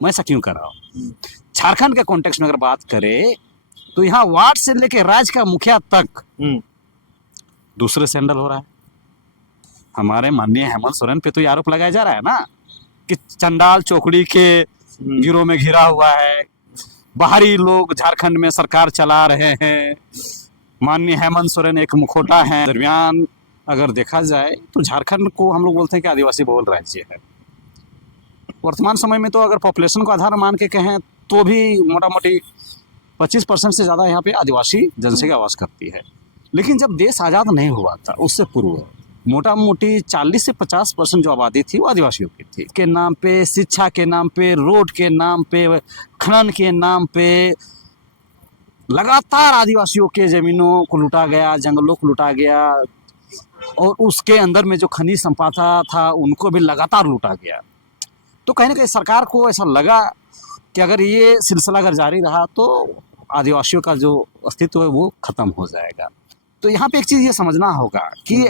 मैं ऐसा क्यों कर रहा हूँ। झारखंड के कॉन्टेक्स्ट में अगर बात करें तो यहाँ वार्ड से लेके राज्य का मुखिया तक दूसरे से हैंडल हो रहा है। हमारे माननीय हेमंत सोरेन पे तो ये आरोप लगाया जा रहा है ना कि चंडाल चौकड़ी के गिरोह में घिरा हुआ है, बाहरी लोग झारखंड में सरकार चला रहे हैं, माननीय हेमंत सोरेन एक मुखौटा है। दरमियान अगर देखा जाए तो झारखंड को हम लोग बोलते हैं कि आदिवासी बहुल राज्य है। वर्तमान समय में तो अगर पॉपुलेशन को आधार मान के कहें तो भी मोटा मोटी 25% से ज़्यादा यहाँ पे आदिवासी जनसंख्या वास करती है। लेकिन जब देश आज़ाद नहीं हुआ था उससे पूर्व मोटा मोटी 40 से 50% जो आबादी थी वो आदिवासियों की थी। के नाम पे, शिक्षा के नाम पे, रोड के नाम पे, खनन के नाम पे लगातार आदिवासियों के ज़मीनों को लूटा गया, जंगलों को लूटा गया और उसके अंदर में जो खनिज संपदा था उनको भी लगातार लूटा गया। तो कहीं ना कहीं सरकार को ऐसा लगा कि अगर ये सिलसिला अगर जारी रहा तो आदिवासियों का जो अस्तित्व है वो खत्म हो जाएगा। तो यहाँ पे एक चीज़ ये समझना होगा कि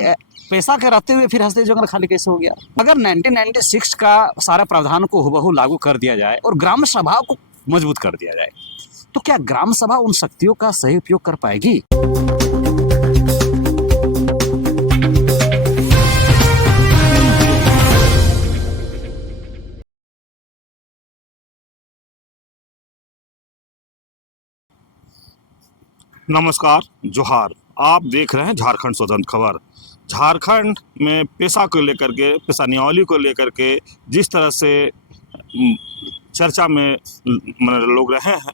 पैसा के रहते हुए फिर हंसते जंगल खाली कैसे हो गया। अगर 1996 का सारा प्रावधान को हुबहू लागू कर दिया जाए और ग्राम सभा को मजबूत कर दिया जाए तो क्या ग्राम सभा उन शक्तियों का सही उपयोग कर पाएगी? नमस्कार, जोहार। आप देख रहे हैं झारखंड स्वतंत्र खबर। झारखंड में पेशा को लेकर के, पेशा नियमावली को लेकर के जिस तरह से चर्चा में लोग रहे हैं,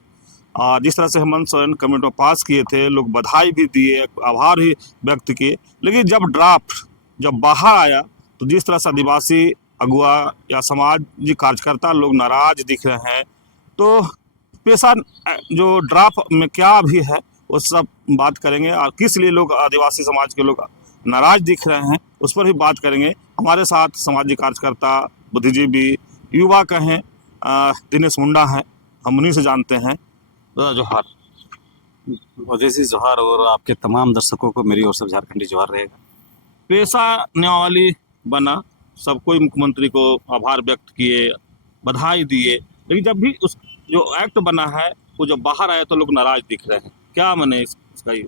जिस तरह से हेमंत सोरेन कमेटी में पास किए थे, लोग बधाई भी दिए, आभार भी व्यक्त किए, लेकिन जब ड्राफ्ट जब बाहर आया तो जिस तरह से आदिवासी अगुआ या सामाजिक कार्यकर्ता लोग नाराज दिख रहे हैं, तो पेशा जो ड्राफ्ट में क्या भी है वो सब बात करेंगे और किस लिए लोग आदिवासी समाज के लोग नाराज दिख रहे हैं उस पर भी बात करेंगे। हमारे साथ सामाजिक कार्यकर्ता, बुद्धिजीवी, युवा कहें, दिनेश मुंडा हैं, हम उन्हीं से जानते हैं। जोहार। वजह जोहार और आपके तमाम दर्शकों को मेरी ओर से झारखंडी जोहार रहेगा। पेशा नियमावली बना, सब कोई मुख्यमंत्री को आभार व्यक्त किए, बधाई दिए, लेकिन जब भी उस जो एक्ट बना है वो जब बाहर आया तो लोग नाराज दिख रहे हैं। क्या माने इसका? ये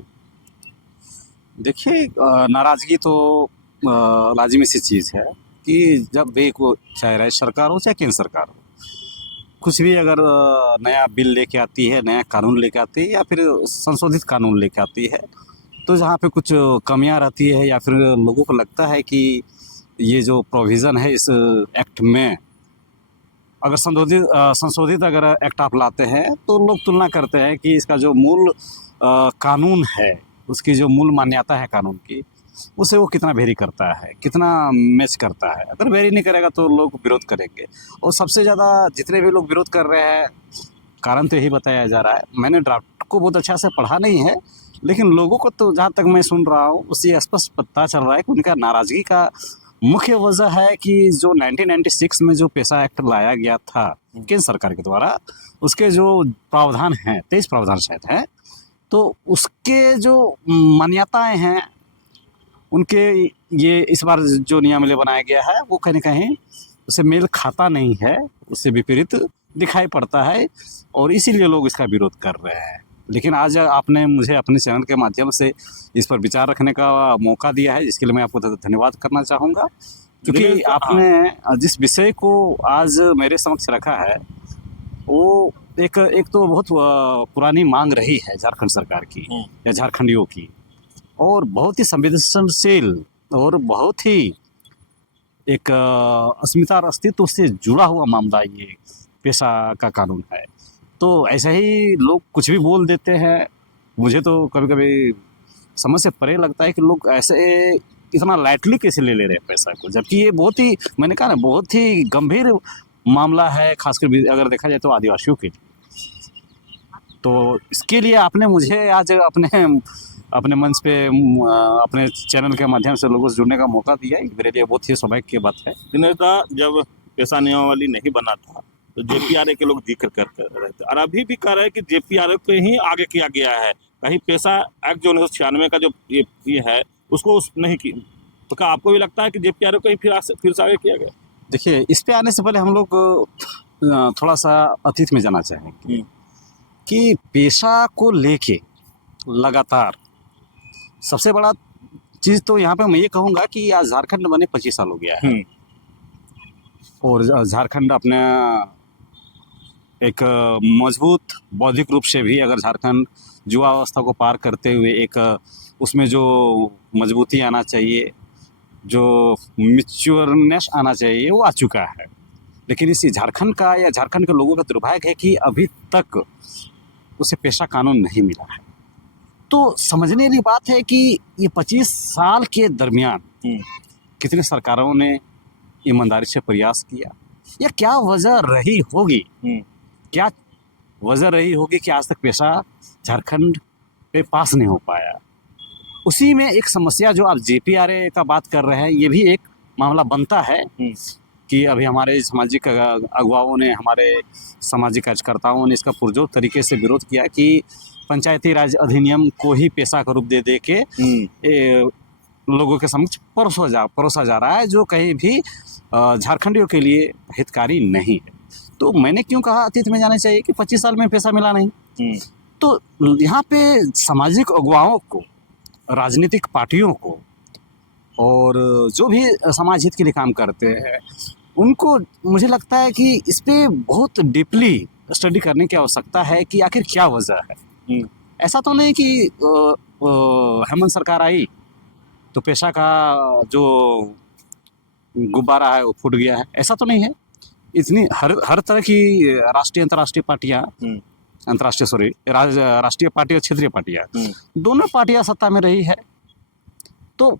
देखिए, नाराजगी तो लाजिमी सी चीज़ है कि जब भी को चाहे राज्य सरकार हो चाहे केंद्र सरकार हो, कुछ भी अगर नया बिल लेके आती है, नया कानून लेके आती है या फिर संशोधित कानून लेके आती है, तो जहाँ पे कुछ कमियां रहती है या फिर लोगों को लगता है कि ये जो प्रोविज़न है इस एक्ट में अगर संशोधित अगर एक्ट आप लाते हैं तो लोग तुलना करते हैं कि इसका जो मूल कानून है, उसकी जो मूल मान्यता है कानून की, उसे वो कितना वेरी करता है, कितना मैच करता है। अगर वेरी नहीं करेगा तो लोग विरोध करेंगे और सबसे ज़्यादा जितने भी लोग विरोध कर रहे हैं कारण तो यही बताया जा रहा है। मैंने ड्राफ्ट को बहुत अच्छा से पढ़ा नहीं है, लेकिन लोगों को तो जहाँ तक मैं सुन रहा हूँ उससे स्पष्ट पता चल रहा है कि उनका नाराज़गी का मुख्य वजह है कि जो 1996 में जो पेशा एक्ट लाया गया था केंद्र सरकार के द्वारा, उसके जो प्रावधान हैं, 23 प्रावधान शायद हैं, तो उसके जो मान्यताएं हैं उनके ये इस बार जो नियमावली बनाया गया है वो कहीं ना कहीं उससे मेल खाता नहीं है, उससे विपरीत दिखाई पड़ता है और इसीलिए लोग इसका विरोध कर रहे हैं। लेकिन आज आपने मुझे अपने चैनल के माध्यम से इस पर विचार रखने का मौका दिया है, जिसके लिए मैं आपको धन्यवाद करना चाहूँगा, क्योंकि आपने जिस विषय को आज मेरे समक्ष रखा है वो एक तो बहुत पुरानी मांग रही है झारखंड सरकार की या झारखंडियों की, और बहुत ही संवेदनशील और बहुत ही एक अस्मिता और अस्तित्व से जुड़ा हुआ मामला ये पेशा का कानून है। तो ऐसा ही लोग कुछ भी बोल देते हैं। मुझे तो कभी कभी समझ से परे लगता है कि लोग ऐसे इतना लाइटली कैसे ले रहे हैं पैसा को, जबकि ये बहुत ही, मैंने कहा ना, बहुत ही गंभीर मामला है, खासकर अगर देखा जाए तो आदिवासियों के लिए। तो इसके लिए आपने मुझे आज अपने मंच पे अपने चैनल के माध्यम से लोगों से जुड़ने का मौका दिया, मेरे लिए बहुत ही सौभाग्य की बात है। दिनेश दा, जब पेशा नियमावली नहीं बना था तो जेपीआरए के लोग जिक्र कर रहे थे और अभी भी कह रहे हैं कि जेपीआरए को ही आगे किया गया है, कहीं पेशा एक्ट जो 1996 का जो ये है उसको नहीं की। तो क्या आपको भी लगता है कि जेपीआरए को ही फिर से आगे किया गया? देखिए, इस पे आने से पहले हम लोग थोड़ा सा अतीत में जाना चाहेंगे कि पेशा को लेके लगातार सबसे बड़ा चीज़ तो यहाँ पे मैं ये कहूँगा कि आज झारखंड बने 25 साल हो गया है और झारखंड अपने एक मजबूत बौद्धिक रूप से भी अगर झारखंड युवावस्था को पार करते हुए एक उसमें जो मजबूती आना चाहिए, जो मैच्योरनेस आना चाहिए, वो आ चुका है। लेकिन इस झारखंड का या झारखंड के लोगों का दुर्भाग्य है कि अभी तक उसे पेशा कानून नहीं मिला है। तो समझने की बात है कि ये 25 साल के दरमियान कितने सरकारों ने ईमानदारी से प्रयास किया या क्या वजह रही होगी, क्या वजह रही होगी कि आज तक पेशा झारखंड पे पास नहीं हो पाया। उसी में एक समस्या जो आप जेपीआरए का बात कर रहे हैं, ये भी एक मामला बनता है कि अभी हमारे सामाजिक अगुवाओं ने, हमारे सामाजिक कार्यकर्ताओं ने इसका पुरजोर तरीके से विरोध किया कि पंचायती राज अधिनियम को ही पेशा का रूप दे दे के लोगों के समक्ष परोसा जा रहा है, जो कहीं भी झारखंडियों के लिए हितकारी नहीं है। तो मैंने क्यों कहा अतीत में जाना चाहिए कि 25 साल में पैसा मिला नहीं। तो यहाँ पे सामाजिक अगुवाओं को, राजनीतिक पार्टियों को और जो भी समाज हित के लिए काम करते हैं, उनको मुझे लगता है कि इस पे बहुत डीपली स्टडी करने की आवश्यकता है कि आखिर क्या वजह है। ऐसा तो नहीं कि हेमंत सरकार आई तो पेशा का जो गुब्बारा है वो फूट गया है, ऐसा तो नहीं है। इतनी हर तरह की राष्ट्रीय अंतर्राष्ट्रीय पार्टियां, राष्ट्रीय पार्टी और क्षेत्रीय पार्टियां, दोनों पार्टियां सत्ता में रही है। तो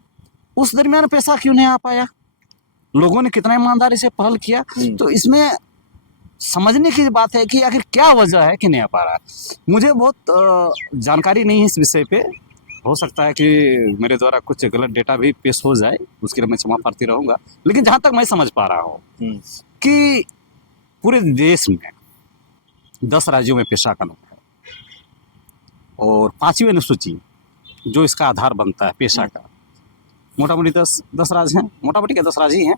उस दरमियान पैसा क्यों नहीं आ पाया? लोगों ने कितना ईमानदारी से पहल किया। तो इसमें समझने की बात है कि आखिर क्या वजह है कि नहीं आ पा रहा। मुझे बहुत जानकारी नहीं है इस विषय पे, हो सकता है कि मेरे द्वारा कुछ गलत डेटा भी पेश हो जाए, उसके लिए मैं क्षमा प्रार्थी रहूँगा। लेकिन जहाँ तक मैं समझ पा रहा हूँ कि पूरे देश में 10 राज्यों में पेशा कानून है और 5वीं अनुसूची जो इसका आधार बनता है पेशा का, मोटा मोटी 10 राज्य हैं, मोटा मोटी 10 राज्य ही हैं।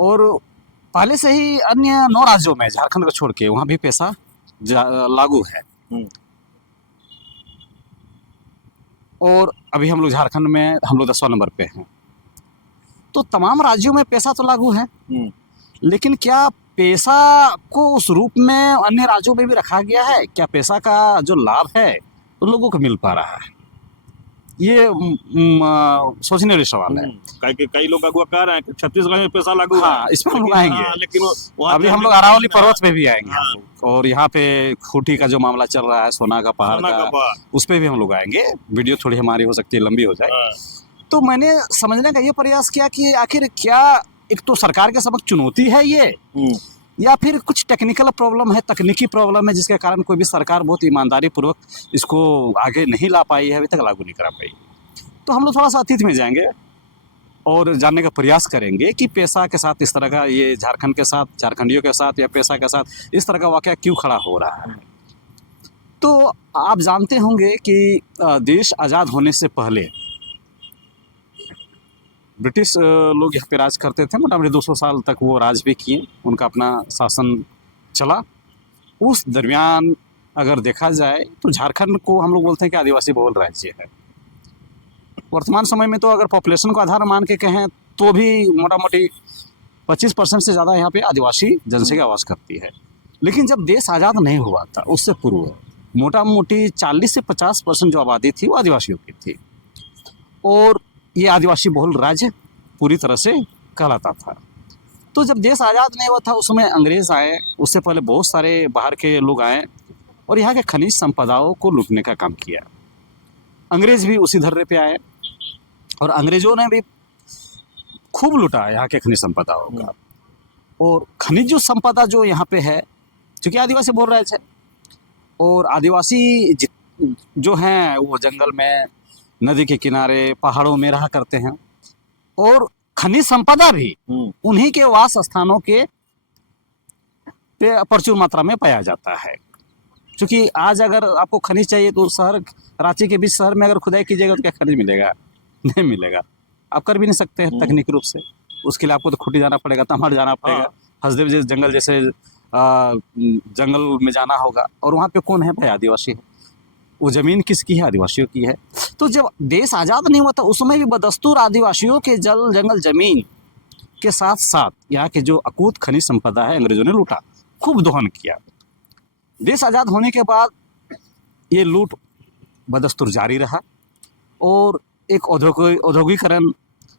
और पहले से ही अन्य 9 राज्यों में, झारखंड को छोड़ के, वहाँ भी पेशा लागू है। और अभी हम लोग झारखंड में, हम लोग 10वां नंबर पे हैं। तो तमाम राज्यों में पेशा तो लागू है, लेकिन क्या पेशा को उस रूप में अन्य राज्यों में भी रखा गया है? क्या पेशा का जो लाभ है तो लोगों को मिल पा रहा है? ये सोचने वाली सवाल है। कई लोग अगुआ कह रहे हैं कि छत्तीसगढ़ में पेशा लागू है। हाँ, इस पर हम लोग आएंगे। लेकिन अभी हम लोग अरावली पर्वत पे भी आएंगे हम लोग। और यहाँ पे खूंटी का जो मामला चल रहा है, सोना का पहाड़ का, उस पर भी हम लोग आएंगे। वीडियो थोड़ी हमारी हो सकती है लंबी हो जाए। तो मैंने समझने का ये प्रयास किया कि आखिर क्या एक तो सरकार के समक्ष चुनौती है ये, या फिर कुछ टेक्निकल प्रॉब्लम है, तकनीकी प्रॉब्लम है, जिसके कारण कोई भी सरकार बहुत ईमानदारी पूर्वक इसको आगे नहीं ला पाई है, अभी तक लागू नहीं करा पाई। तो हम लोग थोड़ा सा अतीत में जाएंगे और जानने का प्रयास करेंगे कि पेशा के साथ इस तरह का, ये झारखंड के साथ, झारखंडियों के साथ या पेशा के साथ इस तरह का वाकया क्यों खड़ा हो रहा है। तो आप जानते होंगे कि देश आज़ाद होने से पहले ब्रिटिश लोग यहाँ पे राज करते थे। मोटामोटी 200 साल तक वो राज भी किए, उनका अपना शासन चला। उस दरमियान अगर देखा जाए तो झारखंड को हम लोग बोलते हैं कि आदिवासी बहुल राज्य है। वर्तमान समय में तो अगर पॉपुलेशन को आधार मान के कहें तो भी मोटा मोटी 25% से ज़्यादा यहाँ पे आदिवासी जनसंख्या वास करती है। लेकिन जब देश आज़ाद नहीं हुआ था उससे पूर्व मोटा मोटी 40 से 50% जो आबादी थी वो आदिवासियों की थी, और ये आदिवासी बहुल राज्य पूरी तरह से कहलाता था। तो जब देश आज़ाद नहीं हुआ था उस समय अंग्रेज़ आए, उससे पहले बहुत सारे बाहर के लोग आए और यहाँ के खनिज संपदाओं को लूटने का काम किया। अंग्रेज़ भी उसी धर्रे पे आए और अंग्रेज़ों ने भी खूब लूटा यहाँ के खनिज संपदाओं का। और खनिज जो संपदा जो यहाँ पे है, चूँकि आदिवासी बोल रहे थे, और आदिवासी जो हैं वो जंगल में, नदी के किनारे, पहाड़ों में रहा करते हैं, और खनिज संपदा भी उन्हीं के वास स्थानों के प्रचुर मात्रा में पाया जाता है। क्योंकि आज अगर आपको खनिज चाहिए तो शहर, रांची के बीच शहर में अगर खुदाई कीजिएगा तो क्या खनिज मिलेगा? नहीं मिलेगा। आप कर भी नहीं सकते हैं तकनीकी रूप से। उसके लिए आपको तो खूंटी जाना पड़ेगा, तमहर जाना पड़ेगा, हसदेव जंगल जैसे जंगल में जाना होगा, और वहाँ पे कौन है भाई? आदिवासी है। वो ज़मीन किसकी है? आदिवासियों की है। तो जब देश आज़ाद नहीं हुआ था उस समय भी बदस्तूर आदिवासियों के जल जंगल ज़मीन के साथ साथ यहाँ के जो अकूत खनिज संपदा है अंग्रेजों ने लूटा, खूब दोहन किया। देश आज़ाद होने के बाद ये लूट बदस्तूर जारी रहा, और एक औद्योगिकरण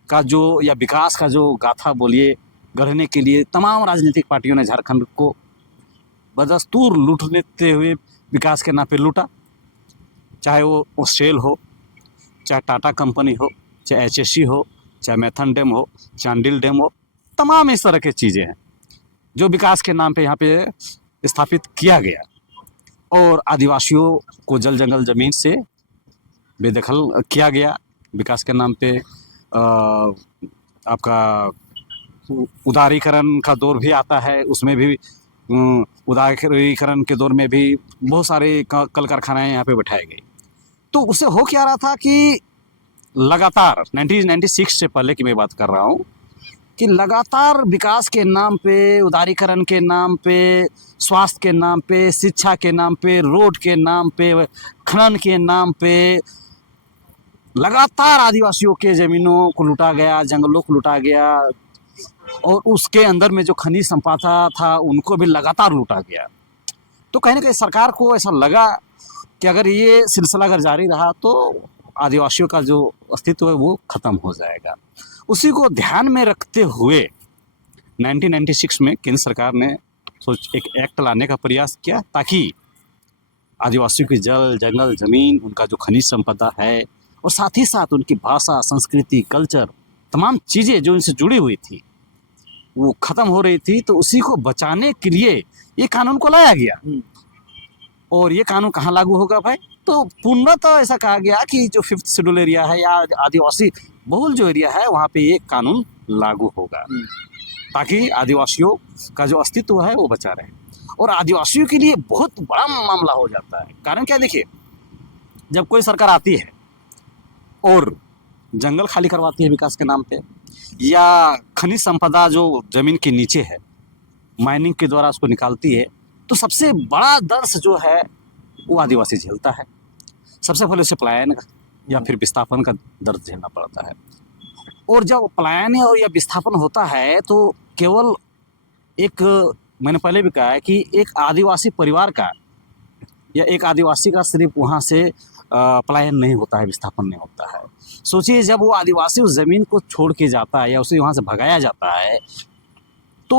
का जो या विकास का जो गाथा बोलिए गढ़ने के लिए तमाम राजनीतिक पार्टियों ने झारखंड को बदस्तूर लूटते हुए विकास के नाम पे लूटा। चाहे वो शेल हो, चाहे टाटा कंपनी हो, चाहे एचएससी हो, चाहे मैथन डैम हो, चांडिल डैम हो, तमाम इस तरह की चीज़ें हैं जो विकास के नाम पे यहाँ पे स्थापित किया गया, और आदिवासियों को जल जंगल ज़मीन से बेदखल किया गया। विकास के नाम पे आपका उदारीकरण का दौर भी आता है, उसमें भी उदारीकरण के दौर में भी बहुत सारे कल कारखानाएँ यहाँ पे बैठाए गए। तो उससे हो क्या रहा था कि लगातार 1996 से पहले की मैं बात कर रहा हूँ कि लगातार विकास के नाम पे, उदारीकरण के नाम पे, स्वास्थ्य के नाम पे, शिक्षा के नाम पे, रोड के नाम पे, खनन के नाम पे लगातार आदिवासियों के ज़मीनों को लूटा गया, जंगलों को लूटा गया, और उसके अंदर में जो खनिज संपदा था उनको भी लगातार लूटा गया। तो कहीं ना कहीं सरकार को ऐसा लगा कि अगर ये सिलसिला अगर जारी रहा तो आदिवासियों का जो अस्तित्व है वो ख़त्म हो जाएगा। उसी को ध्यान में रखते हुए 1996 में केंद्र सरकार ने एक एक्ट लाने का प्रयास किया ताकि आदिवासियों की जल जंगल ज़मीन, उनका जो खनिज संपदा है, और साथ ही साथ उनकी भाषा, संस्कृति, कल्चर, तमाम चीज़ें जो इनसे जुड़ी हुई थी वो ख़त्म हो रही थी। तो उसी को बचाने के लिए ये कानून को लाया गया। और ये कानून कहाँ लागू होगा भाई? तो पूर्णतः ऐसा कहा गया कि जो 5th शेड्यूल एरिया है या आदिवासी बहुल जो एरिया है वहाँ पे ये कानून लागू होगा, ताकि आदिवासियों का जो अस्तित्व है वो बचा रहे। और आदिवासियों के लिए बहुत बड़ा मामला हो जाता है। कारण क्या, देखिए, जब कोई सरकार आती है और जंगल खाली करवाती है विकास के नाम पे, या खनिज संपदा जो ज़मीन के नीचे है माइनिंग के द्वारा उसको निकालती है, तो सबसे बड़ा दर्द जो है वो आदिवासी झेलता है। सबसे पहले उसे पलायन या फिर विस्थापन का दर्द झेलना पड़ता है। और जब पलायन और या विस्थापन होता है तो केवल एक, मैंने पहले भी कहा है कि एक आदिवासी परिवार का या एक आदिवासी का सिर्फ वहाँ से पलायन नहीं होता है, विस्थापन नहीं होता है। सोचिए, जब वो आदिवासी उस ज़मीन को छोड़ के जाता है या उसे वहाँ से भगाया जाता है तो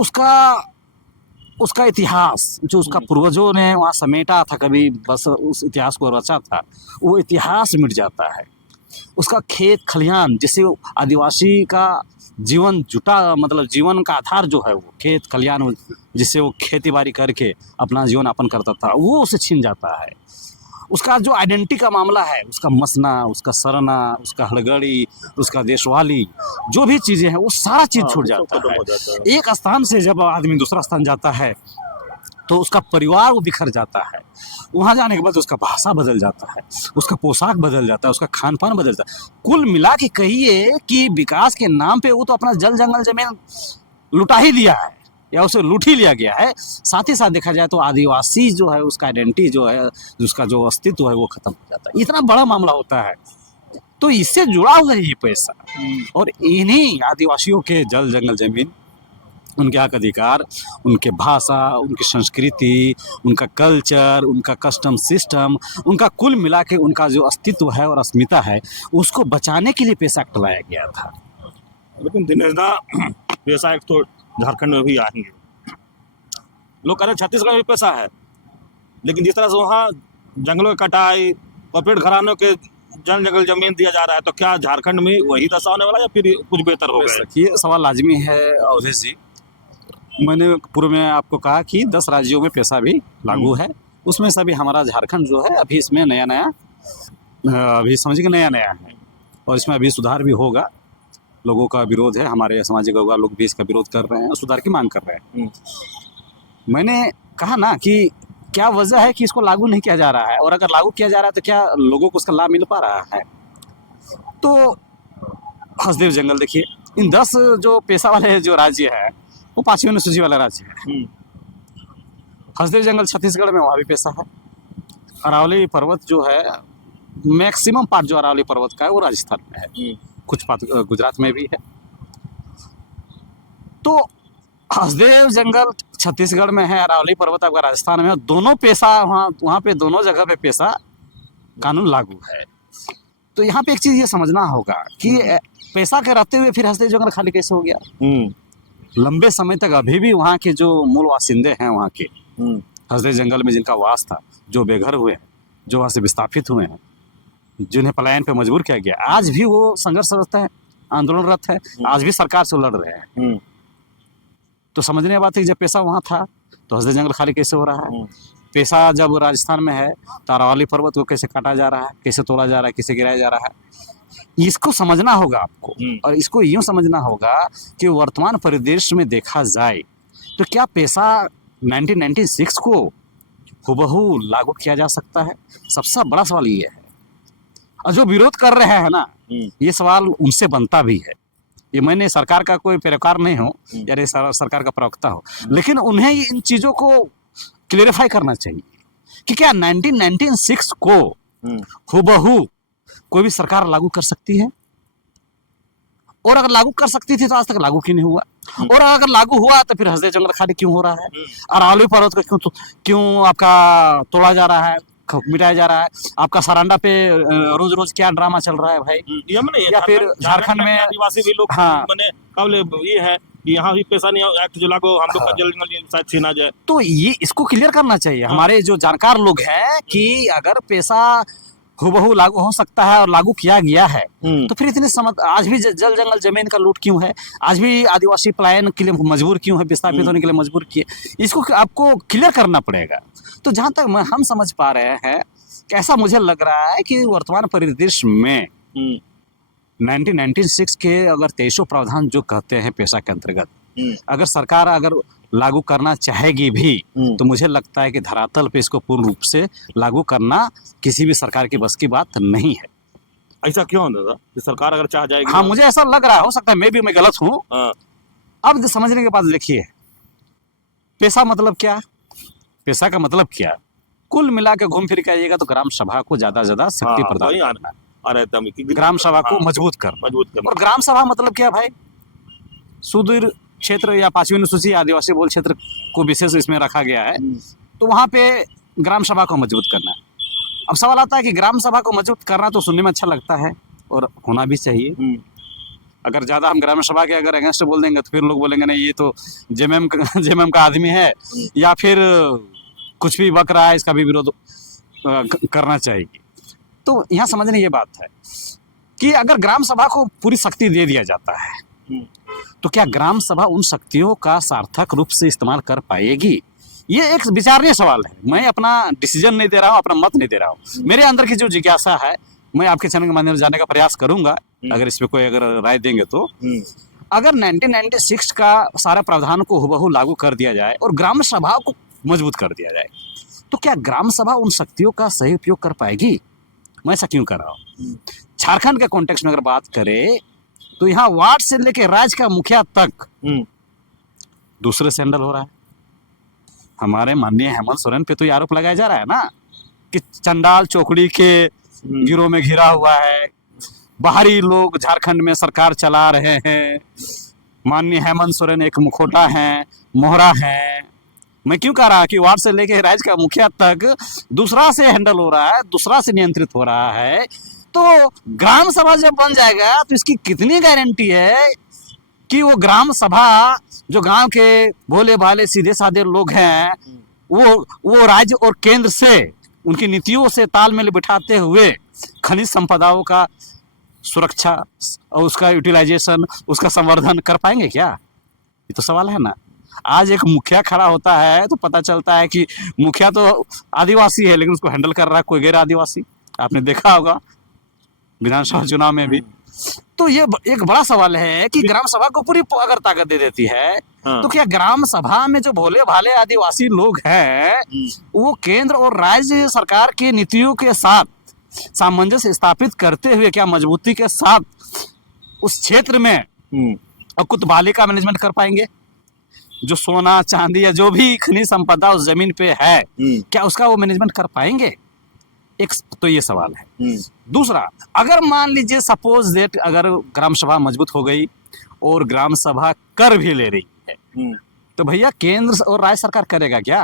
उसका इतिहास जो उसका पूर्वजों ने वहाँ समेटा था, कभी बस उस इतिहास को रचा था, वो इतिहास मिट जाता है। उसका खेत खलिहान जिससे आदिवासी का जीवन जुटा, मतलब जीवन का आधार जो है वो खेत खलिहान, जिससे वो खेती बाड़ी करके अपना जीवन यापन करता था, वो उसे छीन जाता है। उसका जो आइडेंटिटी का मामला है, उसका मसना, उसका सरना, उसका हड़गड़ी, उसका देशवाली, जो भी चीज़ें हैं वो सारा चीज़ छूट जाता है। एक स्थान से जब आदमी दूसरा स्थान जाता है तो उसका परिवार वो बिखर जाता है। वहाँ जाने के बाद उसका भाषा बदल जाता है, उसका पोशाक बदल जाता है, उसका खान पान बदल जाता है। कुल मिला के कहिए कि विकास के नाम पे वो तो अपना जल जंगल ज़मीन लुटा ही दिया है या उसे लूट ही लिया गया है। साथ ही साथ देखा जाए तो आदिवासी जो है उसका आइडेंटिटी जो है, उसका जो अस्तित्व है वो खत्म हो जाता है। इतना बड़ा मामला होता है, तो इससे जुड़ा हुआ है ये पैसा। और इन्हीं आदिवासियों के जल जंगल ज़मीन, उनके हक अधिकार, उनके भाषा, उनकी संस्कृति, उनका कल्चर, उनका कस्टम सिस्टम, उनका कुल मिला के उनका जो अस्तित्व है और अस्मिता है, उसको बचाने के लिए पैसा एक्ट लाया गया था। लेकिन दिनेश दा, पैसा एक्ट तो झारखंड में भी आएंगे। लोग कह रहे हैं छत्तीसगढ़ में भी पैसा है, लेकिन जिस तरह से वहाँ जंगलों की कटाई, कॉर्पोरेट घरानों के जंगल जमीन दिया जा रहा है, तो क्या झारखंड में वही दशा होने वाला है या फिर कुछ बेहतर हो गया? ये सवाल लाजमी है अवधेश जी। मैंने पूर्व में आपको कहा कि 10 राज्यों में पैसा भी लागू है, उसमें से अभी हमारा झारखंड जो है अभी इसमें नया अभी समझिए नया है, और इसमें अभी सुधार भी होगा। लोगों का विरोध है, हमारे सामाजिक लोग भी इसका विरोध कर रहे हैं, सुधार की मांग कर रहे हैं। मैंने कहा ना कि क्या वजह है कि इसको लागू नहीं किया जा रहा है, और अगर लागू किया जा रहा है तो क्या लोगों को उसका लाभ मिल पा रहा है? तो हसदेव जंगल देखिए, इन 10 जो पेशा वाले जो राज्य है वो 5वीं अनुसूची वाला राज्य है। हसदेव जंगल छत्तीसगढ़ में, वहाँ भी पेशा है। अरावली पर्वत जो है, मैक्सिमम पार्ट जो अरावली पर्वत का है वो राजस्थान में है, कुछ पार्ट गुजरात में भी है। तो हसदेव जंगल छत्तीसगढ़ में है, अरावली पर्वत आपका राजस्थान में है। दोनों पेशा वहाँ पे दोनों जगह पे पेशा कानून लागू है। तो यहाँ पे एक चीज ये समझना होगा कि पैसा के रहते हुए फिर हसदेव जंगल खाली कैसे हो गया। लंबे समय तक अभी भी वहाँ के जो मूल वासिंदे हैं वहाँ के, हसदेव जंगल में जिनका वास था, जो बेघर हुए हैं, जो वहाँ से विस्थापित हुए हैं, जिन्हें पलायन पे मजबूर किया गया, आज भी वो संघर्षरत है, आंदोलनरत है, आज भी सरकार से लड़ रहे हैं। तो समझने की बात है कि जब पैसा वहाँ था तो हसदेव जंगल खाली कैसे हो रहा है। पैसा जब राजस्थान में है तो अरावली पर्वत को कैसे काटा जा रहा है, कैसे तोड़ा जा रहा है, कैसे गिराया जा रहा है, इसको समझना होगा आपको। और इसको यूँ समझना होगा कि वर्तमान परिदृश्य में देखा जाए तो क्या पैसा 1996 को हुबहू लागू किया जा सकता है? सबसे बड़ा सवाल ये है। और जो विरोध कर रहे हैं ना, ये सवाल उनसे बनता भी है। ये मैंने सरकार का कोई पैरोकार नहीं हूँ या सरकार का प्रवक्ता हो, लेकिन उन्हें इन चीज़ों को क्लेरिफाई करना चाहिए कि क्या 1996 को हुबहू कोई भी सरकार लागू कर सकती है? और अगर लागू कर सकती थी तो आज तक लागू क्यों नहीं हुआ? और अगर लागू हुआ तो फिर हसदेव जंगल खाली क्यों हो रहा है? अरावली पर्वत को क्यों आपका तोड़ा जा रहा है, मिटाया जा रहा है? आपका सरांडा पे रोज रोज क्या ड्रामा चल रहा है भाई? या फिर झारखंड में आदिवासी भी लोग मैंने काबिल ये है यहाँ भी पैसा नहीं एक्ट जो लागू, हम लोग का जल शायद छीना जाए। तो ये इसको क्लियर करना चाहिए हमारे जो जानकार लोग हैं कि अगर पैसा हुबहू लागू हो सकता है और लागू किया गया है तो फिर इतनी आज भी जल जंगल जमीन का लूट क्यों है? आज भी आदिवासी पलायन के लिए मजबूर क्यों है, विस्थापित होने के लिए मजबूर किए? इसको आपको क्लियर करना पड़ेगा। तो जहाँ तक हम समझ पा रहे हैं, ऐसा मुझे लग रहा है कि वर्तमान परिदृश्य में 1996 के अगर 23 प्रावधान जो कहते हैं पेशा के अंतर्गत, अगर सरकार अगर लागू करना चाहेगी भी तो मुझे लगता है कि धरातल पे इसको पूर्ण रूप से लागू करना किसी भी सरकार की बस की बात नहीं है। ऐसा क्यों दादा कि सरकार अगर चाह जाएगी? हाँ, मुझे ऐसा लग रहा है, हो सकता है मैं गलत हूँ। अब समझने के बाद देखिए, पैसा मतलब क्या, पैसा का मतलब क्या, कुल मिला के घूम फिर के आइएगा तो ग्राम सभा को ज्यादा से ज्यादा शक्ति प्रदान करना, ग्राम सभा को मजबूत करना। और ग्राम सभा मतलब क्या भाई? सुदूर क्षेत्र या 5वीं अनुसूची आदिवासी बहुल क्षेत्र को विशेष इसमें रखा गया है, तो वहाँ पे ग्राम सभा को मजबूत करना। अब सवाल आता है कि ग्राम सभा को मजबूत करना तो सुनने में अच्छा लगता है और होना भी चाहिए। अगर ज़्यादा हम ग्राम सभा के अगर अगेंस्ट बोल देंगे तो फिर लोग बोलेंगे नहीं, ये तो जेएमएम का आदमी है या फिर कुछ भी बक रहा है, इसका भी विरोध करना चाहिए। तो यहाँ समझने ये बात है कि अगर ग्राम सभा को पूरी शक्ति दे दिया जाता है तो क्या ग्राम सभा उन शक्तियों का सार्थक रूप से इस्तेमाल कर पाएगी? ये एक विचारणीय सवाल है। मैं अपना डिसीजन नहीं दे रहा हूँ, अपना मत नहीं दे रहा हूँ। मेरे अंदर की जो जिज्ञासा है मैं आपके चैनल के माध्यम से जानने का प्रयास करूंगा, अगर इस पे कोई अगर राय देंगे तो। अगर 1996 का सारा प्रावधान को हुबहू लागू कर दिया जाए और ग्राम सभा को मजबूत कर दिया जाए तो क्या ग्राम सभा उन शक्तियों का सही उपयोग कर पाएगी? मैं ऐसा क्यों कर रहा हूँ? झारखंड के कॉन्टेक्स्ट में अगर बात करें तो यहाँ वार्ड से लेके राज्य का मुखिया तक दूसरे से हैंडल हो रहा है। हमारे माननीय हेमंत सोरेन पे तो ये आरोप लगाया जा रहा है ना कि चंडाल चौकड़ी के गिरोह में घिरा हुआ है, बाहरी लोग झारखंड में सरकार चला रहे हैं। माननीय हेमंत सोरेन एक मुखोटा हैं, मोहरा हैं। मैं क्यों कह रहा कि वार्ड से लेके राज्य का मुखिया तक दूसरा से हैंडल हो रहा है, दूसरा से नियंत्रित हो रहा है, तो ग्राम सभा जब बन जाएगा तो इसकी कितनी गारंटी है कि वो ग्राम सभा जो गांव के भोले भाले सीधे साधे लोग हैं वो राज्य और केंद्र से उनकी नीतियों से तालमेल बिठाते हुए खनिज संपदाओं का सुरक्षा और उसका यूटिलाइजेशन, उसका संवर्धन कर पाएंगे क्या? ये तो सवाल है ना। आज एक मुखिया खड़ा होता है तो पता चलता है कि मुखिया तो आदिवासी है लेकिन उसको हैंडल कर रहा है कोई गैर आदिवासी। आपने देखा होगा विधानसभा चुनाव में भी। तो ये एक बड़ा सवाल है कि ग्राम सभा को पूरी अगर ताकत दे देती है तो क्या ग्राम सभा में जो भोले भाले आदिवासी लोग हैं वो केंद्र और राज्य सरकार की नीतियों के साथ सामंजस्य स्थापित करते हुए क्या मजबूती के साथ उस क्षेत्र में कुतबाली का मैनेजमेंट कर पाएंगे? जो सोना चांदी या जो भी खनिज संपदा उस जमीन पे है, क्या उसका वो मैनेजमेंट कर पाएंगे? एक तो ये सवाल है। दूसरा, अगर मान लीजिए सपोज दैट अगर ग्राम सभा मजबूत हो गई और ग्राम सभा कर भी ले रही है, तो भैया केंद्र और राज्य सरकार करेगा क्या?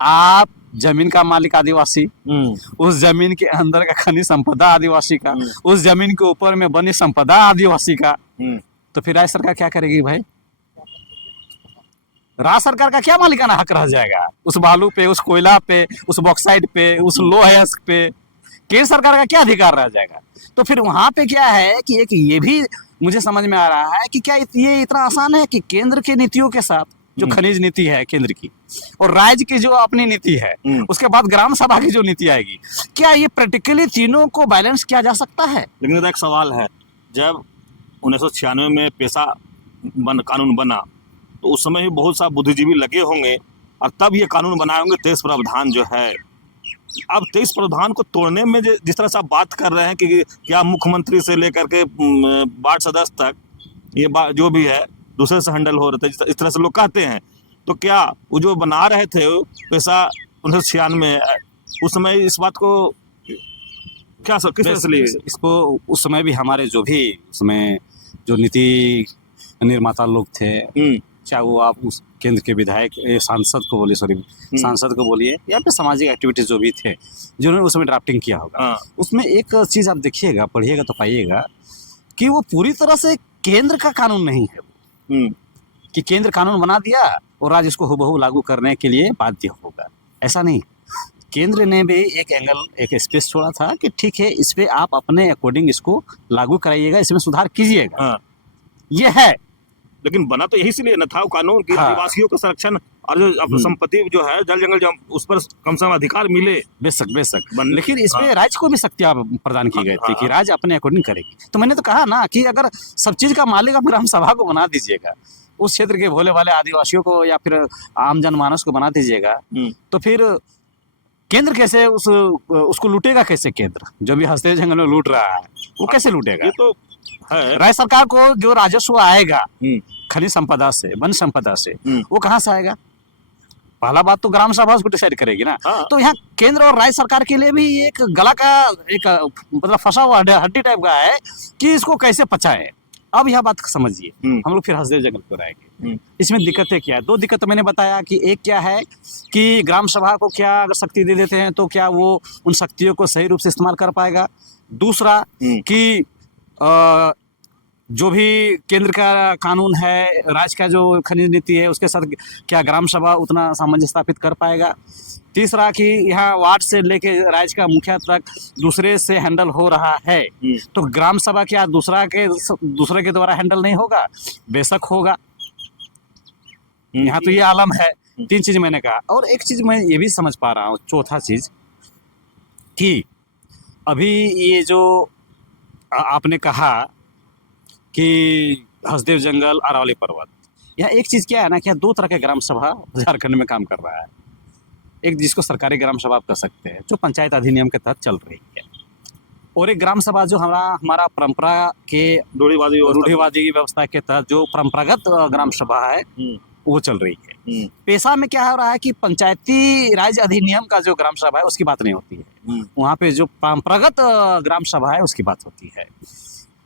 आप जमीन का मालिक आदिवासी, उस जमीन के अंदर का खनिज संपदा आदिवासी का, उस जमीन के ऊपर में बनी संपदा आदिवासी का, तो फिर राज्य सरकार क्या करेगी भाई? राज्य सरकार का क्या मालिकाना हक रह जाएगा उस बालू पे, उस कोयला पे, उस बॉक्साइट पे, उस लोहा पे? केंद्र सरकार का क्या अधिकार रह जाएगा? तो फिर वहां पे क्या है कि एक ये भी मुझे समझ में आ रहा है कि क्या ये इतना आसान है कि केंद्र की नीतियों के साथ जो खनिज नीति है केंद्र की और राज्य की जो अपनी नीति है, उसके बाद ग्राम सभा की जो नीति आएगी, क्या ये प्रैक्टिकली तीनों को बैलेंस किया जा सकता है? लेकिन एक सवाल है, जब 1996 में पेशा कानून बना तो उस समय भी बहुत सा बुद्धिजीवी लगे होंगे और तब ये कानून बनाए होंगे 23 प्रावधान जो है। अब 23 प्रावधान को तोड़ने में जिस तरह से आप बात कर रहे हैं कि क्या मुख्यमंत्री से लेकर के वार्ड सदस्य तक ये जो भी है दूसरे से हैंडल हो रहा था, इस तरह से लोग कहते हैं, तो क्या वो जो बना रहे थे पैसा 1996 में, उस समय इस बात को क्या किस तरह से लिए? इसको उस समय भी हमारे जो भी उसमें जो नीति निर्माता लोग थे, चाहे वो आप उस केंद्र के विधायक सांसद को बोलिए, सांसद को बोलिए, या फिर सामाजिक एक्टिविटीज जो भी थे जिन्होंने उसमें ड्राफ्टिंग किया होगा, उसमें एक चीज आप देखिएगा, पढ़िएगा तो पाइएगा कि वो पूरी तरह से केंद्र का कानून नहीं है कि केंद्र कानून बना दिया और राज्य इसको हुबहू लागू करने के लिए बाध्य होगा, ऐसा नहीं। केंद्र ने भी एक एंगल, एक स्पेस छोड़ा था कि ठीक है, इस पे आप अपने अकॉर्डिंग इसको लागू कराइएगा, इसमें सुधार कीजिएगा। ये है, लेकिन बना तो यही इसलिए न था वो कानून कि आदिवासियों का संरक्षण और जो संपत्ति जो है जल जंगल, जो उस पर कम से कम अधिकार मिले। बेशक लेकिन इसमें राज्य को भी शक्तियां प्रदान की गई थी कि राज्य अपने अकॉर्डिंग करेगी। तो मैंने तो कहा ना कि अगर सब चीज का मालिक आप ग्राम सभा को बना दीजिएगा, उस क्षेत्र के भोले भाले आदिवासियों को या फिर आम जनमानस को बना दीजिएगा, तो फिर केंद्र कैसे उसको लूटेगा? कैसे केंद्र जो भी हंसते जंगल में लूट रहा है वो कैसे लूटेगा? ये तो राज्य सरकार को जो राजस्व आएगा खनिज संपदा से, वन संपदा से, वो कहाँ से आएगा? पहला बात तो ग्राम सभा उसको डिसाइड करेगी ना। तो यहाँ केंद्र और राज्य सरकार के लिए भी एक गला का एक मतलब फंसा हुआ हड्डी टाइप का है कि इसको कैसे पचाए। अब यह बात समझिए, हम लोग फिर हंसदेव जंगल पर आएंगे। इसमें दिक्कतें क्या है? दो दिक्कत मैंने बताया कि एक क्या है कि ग्राम सभा को क्या अगर शक्ति दे देते हैं तो क्या वो उन शक्तियों को सही रूप से इस्तेमाल कर पाएगा। दूसरा कि जो भी केंद्र का कानून है, राज्य का जो खनिज नीति है, उसके साथ क्या ग्राम सभा उतना सामंजस्य स्थापित कर पाएगा। तीसरा कि यहाँ वार्ड से लेके राज्य का मुखिया तक दूसरे से हैंडल हो रहा है, तो ग्राम सभा क्या दूसरे के द्वारा हैंडल नहीं होगा? बेशक होगा। यहाँ तो ये आलम है। 3 चीज मैंने कहा, और एक चीज मैं ये भी समझ पा रहा हूँ, चौथा चीज कि अभी ये जो आपने कहा कि हसदेव जंगल, अरावली पर्वत, यह एक चीज क्या है ना कि 2 तरह के ग्राम सभा झारखंड में काम कर रहा है। एक जिसको सरकारी ग्राम सभा आप कह सकते हैं, जो पंचायत अधिनियम के तहत चल रही है, और एक ग्राम सभा जो हमारा परंपरा के रूढ़िवादी की व्यवस्था के तहत जो परंपरागत ग्राम सभा है वो चल रही है। पेशा में क्या हो रहा है कि पंचायती राज अधिनियम का जो ग्राम सभा है उसकी बात नहीं होती है, वहाँ पे जो परंपरागत ग्राम सभा है उसकी बात होती है।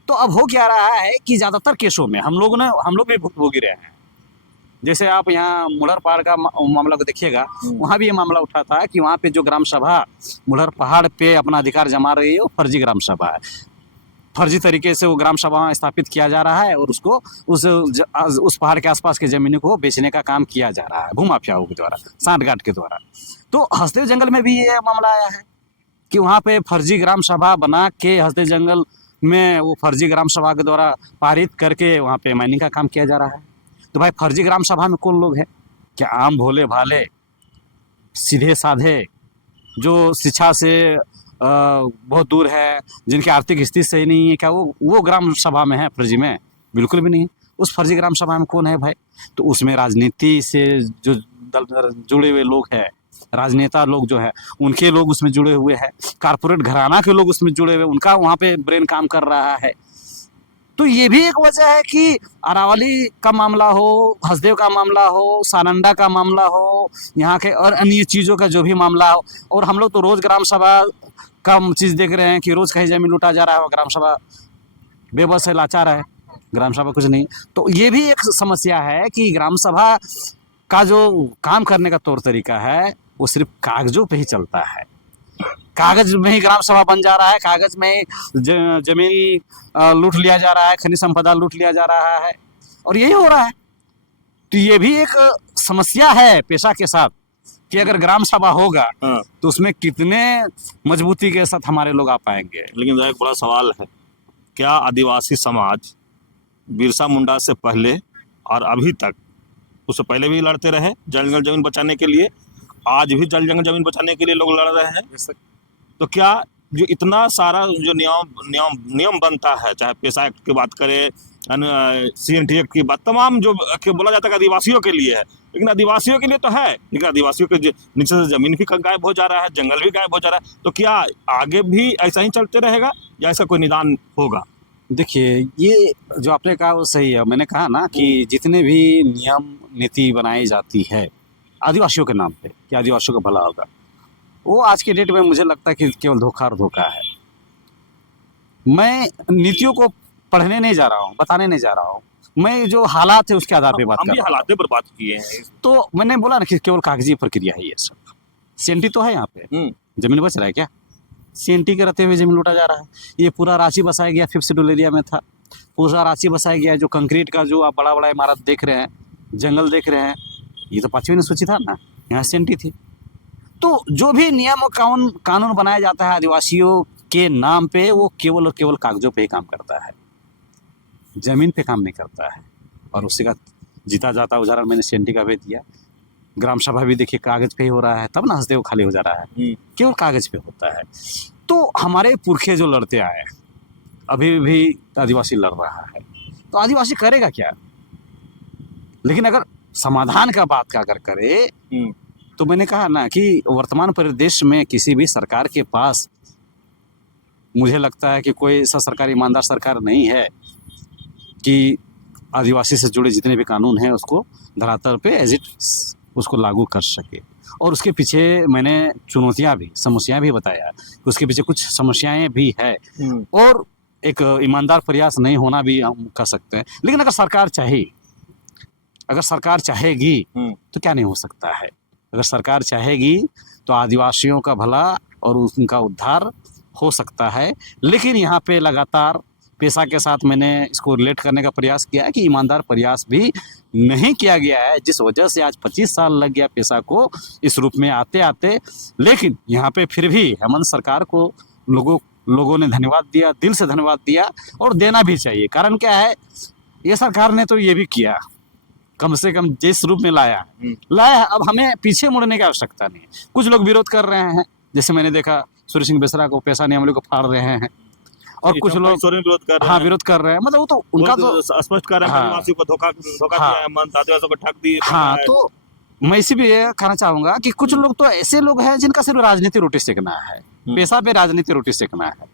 तो अब हो क्या रहा है कि ज्यादातर केसों में हम लोग भी भुगतभोगी रहे हैं। जैसे आप यहाँ मुढ़र पहाड़ का मामला को देखिएगा, वहाँ भी ये मामला उठा था कि वहाँ पे जो ग्राम सभा मुढ़र पहाड़ पे अपना अधिकार जमा रही है वो फर्जी ग्राम सभा है। फर्जी तरीके से वो ग्राम सभा स्थापित किया जा रहा है और उसको उस पहाड़ के आसपास की जमीनों को बेचने का काम किया जा रहा है भूमाफियाओं के द्वारा, सांठगांठ के द्वारा। तो हसदेव जंगल में भी ये मामला आया है कि वहाँ पे फर्जी ग्राम सभा बना के हसदेव जंगल में वो फर्जी ग्राम सभा के द्वारा पारित करके वहाँ पे माइनिंग का काम किया जा रहा है। तो भाई फर्जी ग्राम सभा में कौन लोग हैं? क्या आम भोले भाले सीधे साधे जो शिक्षा से बहुत दूर है, जिनकी आर्थिक स्थिति सही नहीं है, क्या वो ग्राम सभा में है फर्जी में? बिल्कुल भी नहीं। उस फर्जी ग्राम सभा में कौन है भाई? तो उसमें राजनीति से जो जुड़े हुए लोग हैं, राजनेता लोग जो है उनके लोग उसमें जुड़े हुए हैं, कारपोरेट घराना के लोग उसमें जुड़े हुए, उनका वहाँ पे ब्रेन काम कर रहा है। तो ये भी एक वजह है कि अरावली का मामला हो, हसदेव का मामला हो, सानंदा का मामला हो, यहाँ के और अन्य चीज़ों का जो भी मामला हो, और हम लोग तो रोज़ ग्राम सभा का चीज़ देख रहे हैं कि रोज़ कहीं ज़मीन लूटा जा रहा है, ग्राम सभा बेबस है, लाचार है, ग्राम सभा कुछ नहीं। तो ये भी एक समस्या है कि ग्राम सभा का जो काम करने का तौर तरीका है वो सिर्फ कागजों पे ही चलता है, कागज में ही ग्राम सभा बन जा रहा है, कागज में ही जमीन लूट लिया जा रहा है, खनिज संपदा लूट लिया जा रहा है, और यही हो रहा है। तो ये भी एक समस्या है पेशा के साथ कि अगर ग्राम सभा होगा हाँ। तो उसमें कितने मजबूती के साथ हमारे लोग आ पाएंगे। लेकिन एक बड़ा सवाल है, क्या आदिवासी समाज बिरसा मुंडा से पहले और अभी तक, उससे पहले भी लड़ते रहे जंगल जमीन बचाने के लिए, आज भी जल जंगल जमीन बचाने के लिए लोग लड़ रहे हैं, तो क्या जो इतना सारा जो नियम बनता है, चाहे पेशा एक्ट की बात करें, CNT एक्ट की बात, तमाम जो बोला जाता है आदिवासियों के लिए है, लेकिन आदिवासियों के लिए तो है, लेकिन आदिवासियों के नीचे से जमीन भी गायब हो जा रहा है, जंगल भी गायब हो जा रहा है, तो क्या आगे भी ऐसा ही चलते रहेगा या ऐसा कोई निदान होगा? देखिए, ये जो आपने कहा वो सही है। मैंने कहा ना कि जितने भी नियम नीति बनाई जाती है आदिवासियों के नाम पे कि आदिवासियों का भला होगा, वो आज के डेट में मुझे लगता है कि केवल धोखा और धोखा है। मैं नीतियों को पढ़ने नहीं जा रहा हूँ, बताने नहीं जा रहा हूँ, मैं जो हालात है उसके आधार पे बात हम कर भी रहा हूँ। हालात पर बात किए हैं। तो मैंने बोला ना कि केवल कागजी प्रक्रिया है ये सब। CNT तो है यहाँ पे, जमीन बच रहा है क्या? CNT के रहते हुए जमीन लूटा जा रहा है। ये पूरा रांची बसाया गया 5th शेड्यूल एरिया में था, पूरा रांची बसाया गया। जो कंक्रीट का जो आप बड़ा बड़ा इमारत देख रहे हैं, जंगल देख रहे हैं, ये तो 5वीं अनुसूची था ना, यहाँ CNT थी। तो जो भी नियम और कानून बनाया जाता है आदिवासियों के नाम पे, वो केवल और केवल कागजों पे ही काम करता है, जमीन पे काम नहीं करता है। और उसी का जीता जाता उदाहरण मैंने CNT का भी दिया। ग्राम सभा भी देखिए कागज पे ही हो रहा है, तब ना हंसदेव खाली हो जा रहा है, केवल कागज पे होता है। तो हमारे पुरखे जो लड़ते आए, अभी भी आदिवासी लड़ रहा है, तो आदिवासी करेगा क्या? लेकिन अगर समाधान का बात का अगर करे, तो मैंने कहा ना कि वर्तमान परिदृश्य में किसी भी सरकार के पास मुझे लगता है कि कोई ऐसा सरकार, ईमानदार सरकार नहीं है कि आदिवासी से जुड़े जितने भी कानून हैं उसको धरातल पे एज इट उसको लागू कर सके। और उसके पीछे मैंने चुनौतियां भी, समस्याएं भी बताया, उसके पीछे कुछ समस्याएं भी है और एक ईमानदार प्रयास नहीं होना भी हम कह सकते हैं। लेकिन अगर सरकार चाहे, अगर सरकार चाहेगी तो क्या नहीं हो सकता है। अगर सरकार चाहेगी तो आदिवासियों का भला और उनका उद्धार हो सकता है। लेकिन यहाँ पे लगातार पेशा के साथ मैंने इसको रिलेट करने का प्रयास किया है कि ईमानदार प्रयास भी नहीं किया गया है, जिस वजह से आज 25 साल लग गया पेशा को इस रूप में आते आते। लेकिन यहाँ पे फिर भी हेमंत सरकार को लोगों ने धन्यवाद दिया, दिल से धन्यवाद दिया, और देना भी चाहिए। कारण क्या है, ये सरकार ने तो ये भी किया, कम से कम जिस रूप में लाया है, अब हमें पीछे मुड़ने की आवश्यकता नहीं है। कुछ लोग विरोध कर रहे हैं, जैसे मैंने देखा सूर्य सिंह बेसरा को, पेशा नियमावली को फाड़ रहे हैं, और कुछ लोग विरोध कर रहे हैं। हाँ, विरोध कर रहे हैं। मतलब वो तो उनका तो स्पष्ट कर रहे हैं, आदिवासियों को धोखा दिया है, आदिवासियों को ठग दी। हाँ, तो मैं इसी भी ये कहना चाहूंगा कि कुछ लोग तो ऐसे लोग हैं जिनका सिर्फ राजनीति रोटी सेकना है, पेशा पे राजनीति रोटी सेकना है।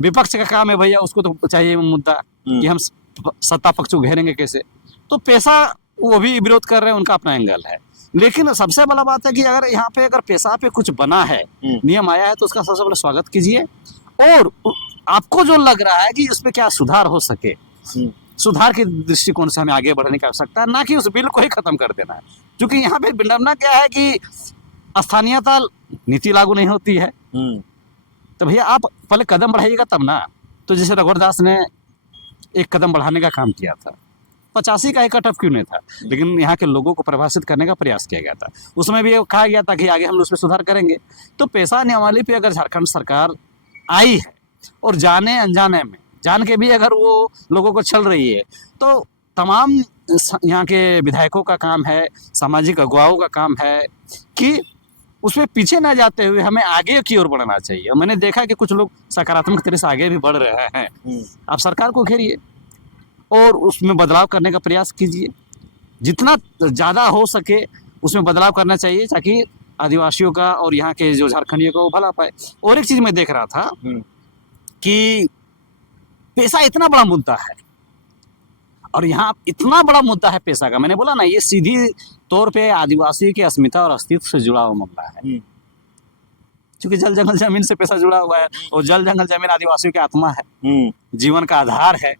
विपक्ष का काम है भैया, उसको तो चाहिए मुद्दा कि हम सत्ता पक्ष को घेरेंगे कैसे। तो पेशा वो भी विरोध कर रहे हैं, उनका अपना एंगल है। लेकिन सबसे बड़ा बात है कि अगर यहाँ पे अगर पेशा पे कुछ बना है, नियम आया है, तो उसका सबसे पहले स्वागत कीजिए। और आपको जो लग रहा है कि उसमें क्या सुधार हो सके, सुधार के दृष्टिकोण से हमें आगे बढ़ने की आवश्यकता है, ना कि उस बिल को ही खत्म कर देना है। क्योंकि यहाँ पे विडंबना क्या है कि स्थानीयता नीति लागू नहीं होती है, तो भैया आप पहले कदम बढ़ाइएगा तब ना। तो जैसे रघुवरदास ने एक कदम बढ़ाने का काम किया था, 85 का एक कट ऑफ क्यों नहीं था, लेकिन यहाँ के लोगों को परिभाषित करने का प्रयास किया गया था। उसमें भी कहा गया था कि आगे हम उसमें सुधार करेंगे। तो पेशा नियमावली पे अगर झारखंड सरकार आई है और जाने अनजाने में जान के भी अगर वो लोगों को चल रही है, तो तमाम यहाँ के विधायकों का काम है, सामाजिक अगुवाओं का काम है कि उसमें पीछे ना जाते हुए हमें आगे की ओर बढ़ना चाहिए। मैंने देखा कि कुछ लोग सकारात्मक तरह से आगे भी बढ़ रहे हैं। आप सरकार को घेरिए और उसमें बदलाव करने का प्रयास कीजिए, जितना ज़्यादा हो सके उसमें बदलाव करना चाहिए, ताकि आदिवासियों का और यहाँ के जो झारखंडियों का वो भला पाए। और एक चीज़ मैं देख रहा था कि पैसा इतना बड़ा मुद्दा है, और यहाँ इतना बड़ा मुद्दा है पैसा का। मैंने बोला ना, ये सीधी तौर पे आदिवासी की अस्मिता और अस्तित्व से जुड़ा हुआ मामला है, क्योंकि जल जंगल जमीन से पैसा जुड़ा हुआ है, और जल जंगल जमीन आदिवासियों की आत्मा है, जीवन का आधार है।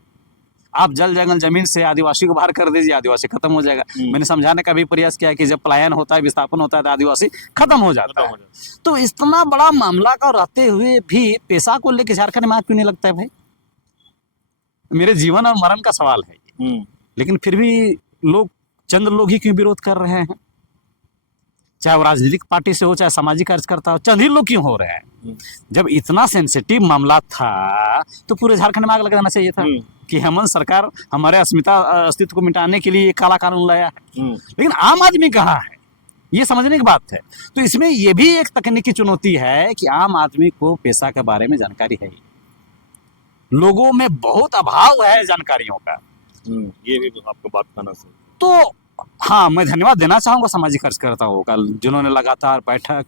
आप जल जंगल जमीन से आदिवासी को बाहर कर दीजिए, आदिवासी खत्म हो जाएगा। मैंने समझाने का भी प्रयास किया कि जब पलायन होता है, विस्थापन होता है, तो आदिवासी खत्म हो जाता है। तो इतना बड़ा मामला का रहते हुए भी पैसा को लेकर झारखंड में आग क्यों नहीं लगता है भाई? मेरे जीवन और मरण का सवाल है ये। लेकिन फिर भी लोग, चंद लोग ही क्यों विरोध कर रहे हैं? चाहे वो राजनीतिक पार्टी से हो, चाहे सामाजिक कार्यकर्ता हो, चंद ही लोग क्यों हो रहे हैं? जब इतना सेंसिटिव मामला था तो पूरे झारखंड में आग लगा देना चाहिए था कि हेमंत सरकार हमारे अस्तित्व को मिटाने के लिए काला कानून लाया है। लेकिन आम आदमी कहाँ है, ये समझने की बात है। तो इसमें यह भी एक तकनीकी चुनौती है कि आम आदमी को पैसा के बारे में जानकारी है, लोगों में बहुत अभाव है जानकारियों का। ये भी आपको बात करना चाहिए। तो हाँ, मैं धन्यवाद देना चाहूंगा सामाजिक कार्यकर्ताओं का, जिन्होंने लगातार बैठक,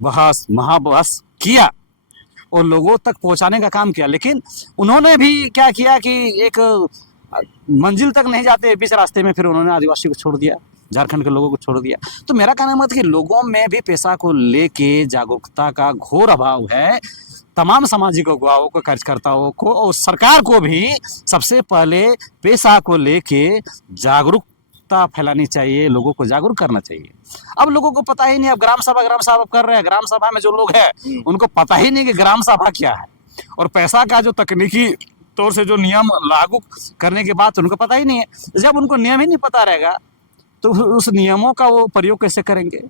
बहस, महाबहस किया और लोगों तक पहुंचाने का काम किया। लेकिन उन्होंने भी क्या किया कि एक मंजिल तक नहीं जाते, बीच रास्ते में फिर उन्होंने आदिवासी को छोड़ दिया, झारखंड के लोगों को छोड़ दिया। तो मेरा कहना मत कि लोगों में भी पैसा को लेके जागरूकता का घोर अभाव है। तमाम सामाजिक अगुवाओं को, कार्यकर्ताओं को और सरकार को भी सबसे पहले पैसा को लेके जागरूकता फैलानी चाहिए, लोगों को जागरूक करना चाहिए। अब लोगों को पता ही नहीं, अब ग्राम सभा कर रहे हैं, ग्राम सभा में जो लोग हैं उनको पता ही नहीं कि ग्राम सभा क्या है, और पैसा का जो तकनीकी तौर से जो नियम लागू करने के बाद उनको पता ही नहीं है। जब उनको नियम ही नहीं पता रहेगा तो उस नियमों का वो प्रयोग कैसे करेंगे?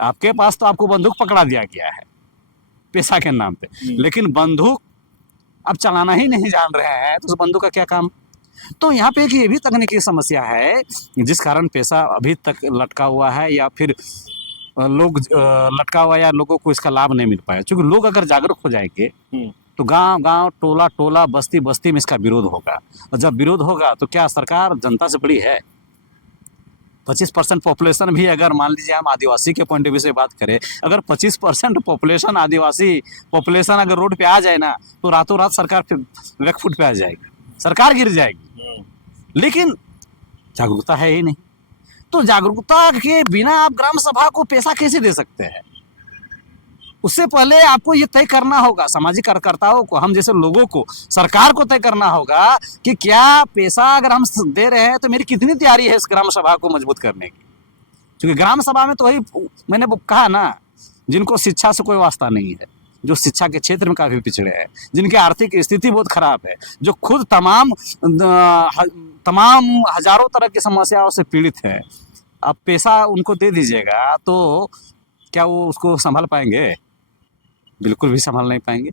आपके पास तो आपको बंदूक पकड़ा दिया गया है पैसा के नाम पे, लेकिन बंदूक अब चलाना ही नहीं जान रहे हैं, तो उस बंदूक का क्या काम? तो यहाँ पे एक ये भी तकनीकी समस्या है जिस कारण पैसा अभी तक लटका हुआ है, या फिर लोग लटका हुआ, या लोगों को इसका लाभ नहीं मिल पाया। क्योंकि लोग अगर जागरूक हो जाएंगे तो गांव गांव, टोला टोला, बस्ती बस्ती में इसका विरोध होगा, और जब विरोध होगा तो क्या सरकार जनता से बड़ी है? 25% पॉपुलेशन भी, अगर मान लीजिए हम आदिवासी के पॉइंट ऑफ व्यू से बात करें, अगर 25% पॉपुलेशन आदिवासी पॉपुलेशन अगर रोड पे आ जाए ना, तो रातों रात सरकार फिर बैकफुट पे आ जाएगी, सरकार गिर जाएगी। लेकिन जागरूकता है ही नहीं। तो जागरूकता के बिना आप ग्राम सभा को पैसा कैसे दे सकते हैं? उससे पहले आपको ये तय करना होगा, सामाजिक कार्यकर्ताओं को, हम जैसे लोगों को, सरकार को तय करना होगा कि क्या पैसा अगर हम दे रहे हैं तो मेरी कितनी तैयारी है इस ग्राम सभा को मजबूत करने की। क्योंकि ग्राम सभा में तो वही मैंने कहा ना, जिनको शिक्षा से कोई वास्ता नहीं है, जो शिक्षा के क्षेत्र में काफ़ी पिछड़े हैं, जिनकी आर्थिक स्थिति बहुत खराब है, जो खुद तमाम हजारों तरह की समस्याओं से पीड़ित है, अब पैसा उनको दे दीजिएगा तो क्या वो उसको संभाल पाएंगे? बिल्कुल भी संभाल नहीं पाएंगे।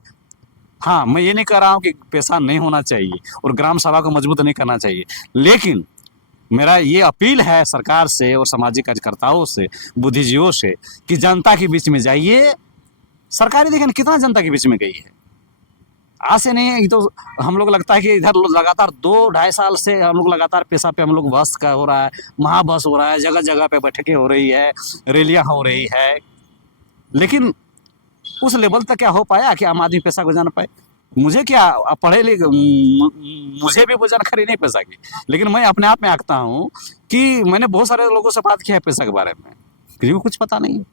हाँ, मैं ये नहीं कह रहा हूँ कि पैसा नहीं होना चाहिए और ग्राम सभा को मजबूत नहीं करना चाहिए, लेकिन मेरा ये अपील है सरकार से और सामाजिक कार्यकर्ताओं से, बुद्धिजीवियों से, कि जनता के बीच में जाइए। सरकारी देखें कितना जनता के बीच में गई है, आज से नहीं है। तो हम लोग लगता है कि इधर लगातार 2-2.5 साल से हम लोग लगातार पैसा पे हम लोग बस का हो रहा है, महाबस हो रहा है, जगह जगह पे बैठकें हो रही है, रैलियां हो रही है, लेकिन उस लेवल तक क्या हो पाया कि आम आदमी पैसा को जान पाए? मुझे क्या, पढ़े लिखे, मुझे भी वो जानकारी नहीं पैसा की, लेकिन मैं अपने आप में आंकता हूँ कि मैंने बहुत सारे लोगों से बात किया है पैसा के बारे में, किसी को कुछ पता नहीं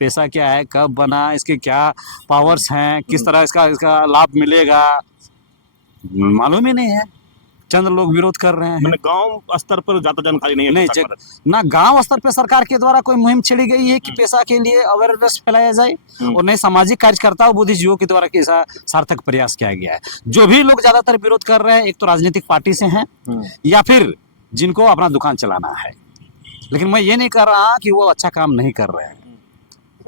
पैसा क्या है, कब बना, इसके क्या पावर्स हैं, किस तरह इसका लाभ मिलेगा, मालूम ही नहीं है। चंद लोग विरोध कर रहे हैं। मैंने गांव स्तर पर ज्यादा जानकारी नहीं है। नहीं, ना गांव स्तर पर सरकार के द्वारा कोई मुहिम छेड़ी गई है कि पैसा के लिए अवेयरनेस फैलाया जाए, और नहीं सामाजिक कार्यकर्ताओं, बुद्धिजीवियों के द्वारा कैसा सार्थक प्रयास किया गया है। जो भी लोग ज्यादातर विरोध कर रहे हैं, एक तो राजनीतिक पार्टी से हैं, या फिर जिनको अपना दुकान चलाना है। लेकिन मैं ये नहीं कर रहा कि वो अच्छा काम नहीं कर रहे हैं,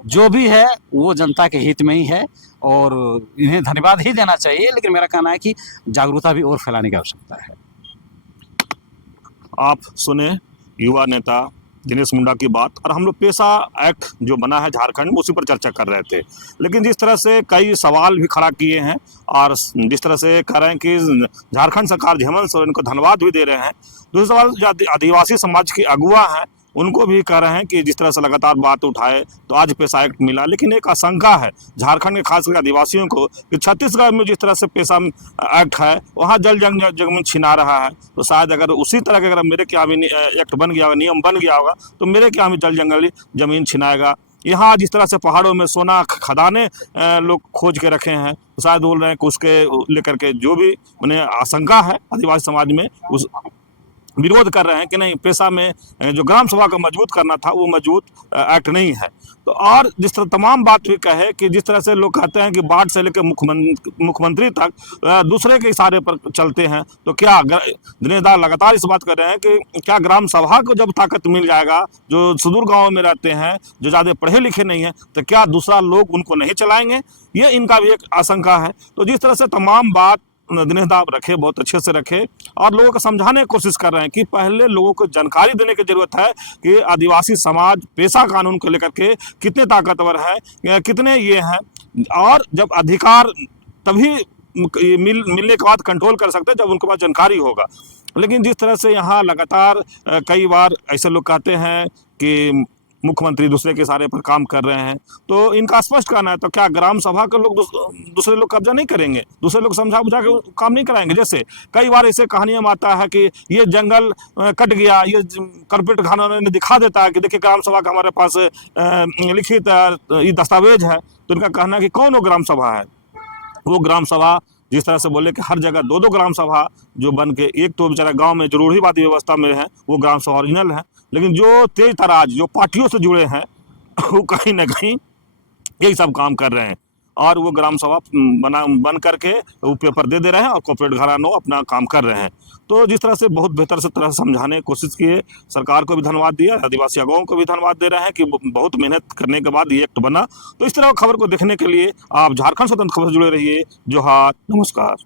जो भी है वो जनता के हित में ही है और इन्हें धन्यवाद ही देना चाहिए। लेकिन मेरा कहना है कि जागरूकता भी और फैलाने की आवश्यकता है। आप सुने युवा नेता दिनेश मुंडा की बात, और हम लोग पैसा एक्ट जो बना है झारखंड में उसी पर चर्चा कर रहे थे। लेकिन जिस तरह से कई सवाल भी खड़ा किए हैं और जिस तरह से कह रहे हैं कि झारखंड सरकार हेमंत सोरेन को धन्यवाद भी दे रहे हैं, दूसरा सवाल जो आदिवासी समाज के अगुवा हैं उनको भी कह रहे हैं कि जिस तरह से लगातार बात उठाए तो आज पेशा एक्ट मिला, लेकिन एक आशंका है झारखंड के खासकर आदिवासियों को कि छत्तीसगढ़ में जिस तरह से पेशा एक्ट है वहाँ जल जमीन छिना रहा है, तो शायद अगर उसी तरह के अगर मेरे क्या भी एक्ट बन गया होगा, नियम बन गया होगा, तो मेरे क्या भी जल जंगली जमीन छिनाएगा। यहाँ जिस तरह से पहाड़ों में सोना खदाने लोग खोज के रखे हैं, तो शायद बोल रहे हैं कि उसके लेकर के जो भी मैंने आशंका है आदिवासी समाज में, उस विरोध कर रहे हैं कि नहीं, पेशा में जो ग्राम सभा को मजबूत करना था वो मजबूत एक्ट नहीं है। तो और जिस तरह तमाम बात भी कहे कि जिस तरह से लोग कहते हैं कि बाढ़ से लेकर मुख्यमंत्री तक दूसरे के इशारे पर चलते हैं, तो क्या दिनेश दा लगातार इस बात कर रहे हैं कि क्या ग्राम सभा को जब ताकत मिल जाएगा, जो सुदूर गाँव में रहते हैं, जो ज़्यादा पढ़े लिखे नहीं हैं, तो क्या दूसरा लोग उनको नहीं चलाएंगे, ये इनका भी एक आशंका है। तो जिस तरह से तमाम बात दिनेश दा रखे, बहुत अच्छे से रखे और लोगों को समझाने की कोशिश कर रहे हैं कि पहले लोगों को जानकारी देने की जरूरत है कि आदिवासी समाज पेशा कानून को लेकर के कितने ताकतवर है, कितने ये हैं, और जब अधिकार तभी मिलने के बाद कंट्रोल कर सकते हैं जब उनके पास जानकारी होगा। लेकिन जिस तरह से यहाँ लगातार कई बार ऐसे लोग कहते हैं कि मुख्यमंत्री दूसरे के इशारे पर काम कर रहे हैं, तो इनका स्पष्ट कहना है, तो क्या ग्राम सभा के लोग दूसरे लोग कब्जा नहीं करेंगे, दूसरे लोग समझा बुझा के काम नहीं कराएंगे? जैसे कई बार ऐसे कहानियां में आता है कि ये जंगल कट गया, ये कारपोरेट घरानों ने दिखा देता है कि देखिए ग्राम सभा का हमारे पास लिखित ये दस्तावेज है, तो इनका कहना है कि कौन वो ग्राम सभा है? वो ग्राम सभा जिस तरह से बोले कि हर जगह दो ग्राम सभा जो बन के, एक तो बेचारा गांव में जो रूढ़िवादी व्यवस्था में है वो ग्राम सभा ओरिजिनल है, लेकिन जो तेज तराज जो पार्टियों से जुड़े हैं वो कहीं ना कहीं यही सब काम कर रहे हैं और वो ग्राम सभा बन करके वो पेपर दे रहे हैं और कॉर्पोरेट घरानों अपना काम कर रहे हैं। तो जिस तरह से बहुत बेहतर से तरह से समझाने की कोशिश की है, सरकार को भी धन्यवाद दिया, आदिवासी आगों को भी धन्यवाद दे रहे हैं कि बहुत मेहनत करने के बाद ये एक्ट बना। तो इस तरह खबर को देखने के लिए आप झारखंड स्वतंत्र खबर से जुड़े रहिए। जोहार, नमस्कार।